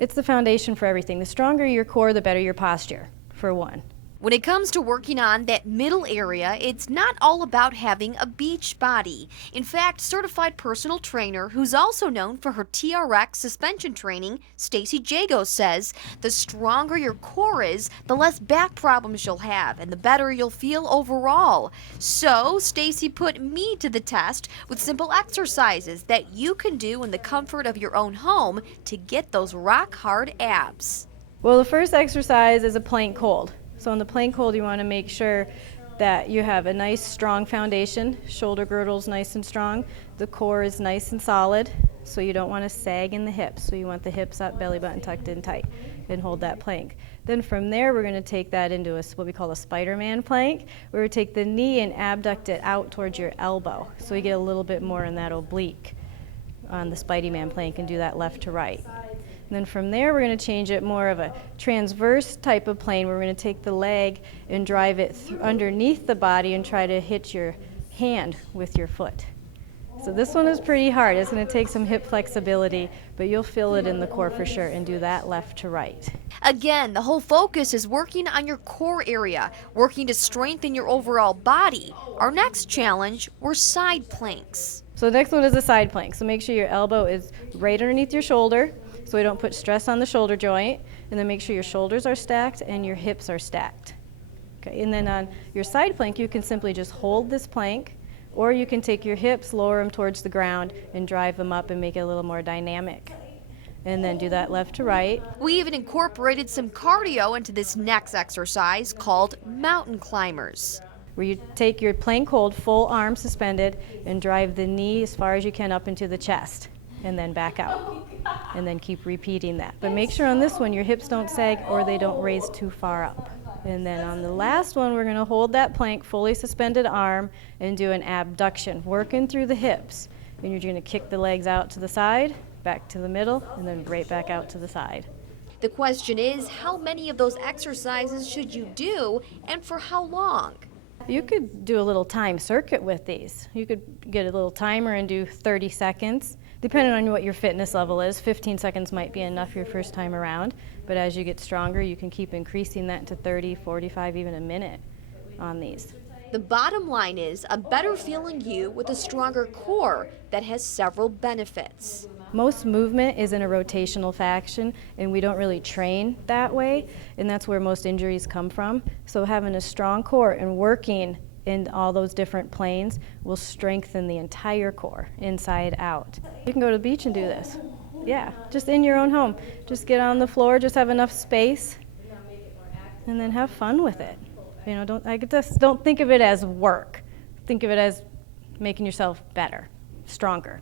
It's the foundation for everything. The stronger your core, the better your posture, for one. When it comes to working on that middle area, it's not all about having a beach body. In fact, certified personal trainer, who's also known for her TRX suspension training, Stacy Jago says, the stronger your core is, the less back problems you'll have and the better you'll feel overall. So, Stacy put me to the test with simple exercises that you can do in the comfort of your own home to get those rock hard abs. Well, the first exercise is a plank hold. So in the plank hold, you want to make sure that you have a nice strong foundation, shoulder girdles nice and strong, the core is nice and solid, so you don't want to sag in the hips. So you want the hips up, belly button tucked in tight, and hold that plank. Then from there, we're going to take that into what we call a Spider-Man plank, where we take the knee and abduct it out towards your elbow. So we get a little bit more in that oblique on the Spidey-Man plank and do that left to right. And then from there, we're going to change it more of a transverse type of plane. We're going to take the leg and drive it underneath the body and try to hit your hand with your foot. So this one is pretty hard. It's going to take some hip flexibility, but you'll feel it in the core for sure, and do that left to right. Again, the whole focus is working on your core area, working to strengthen your overall body. Our next challenge were side planks. So the next one is a side plank. So make sure your elbow is right underneath your shoulder, so we don't put stress on the shoulder joint, and then make sure your shoulders are stacked and your hips are stacked. Okay, and then on your side plank, you can simply just hold this plank, or you can take your hips, lower them towards the ground, and drive them up and make it a little more dynamic. And then do that left to right. We even incorporated some cardio into this next exercise called mountain climbers, where you take your plank hold, full arm suspended, and drive the knee as far as you can up into the chest, and then back out. And then keep repeating that. But make sure on this one your hips don't sag or they don't raise too far up. And then on the last one, we're going to hold that plank, fully suspended arm, and do an abduction, working through the hips. And you're going to kick the legs out to the side, back to the middle, and then right back out to the side. The question is, how many of those exercises should you do, and for how long? You could do a little time circuit with these. You could get a little timer and do 30 seconds. Depending on what your fitness level is, 15 seconds might be enough your first time around, but as you get stronger, you can keep increasing that to 30, 45, even a minute on these. The bottom line is a better feeling you with a stronger core that has several benefits. Most movement is in a rotational fashion, and we don't really train that way, and that's where most injuries come from. So having a strong core and working in all those different planes will strengthen the entire core, inside out. You can go to the beach and do this. Yeah, just in your own home. Just get on the floor, just have enough space, and then have fun with it. You know, don't think of it as work. Think of it as making yourself better, stronger.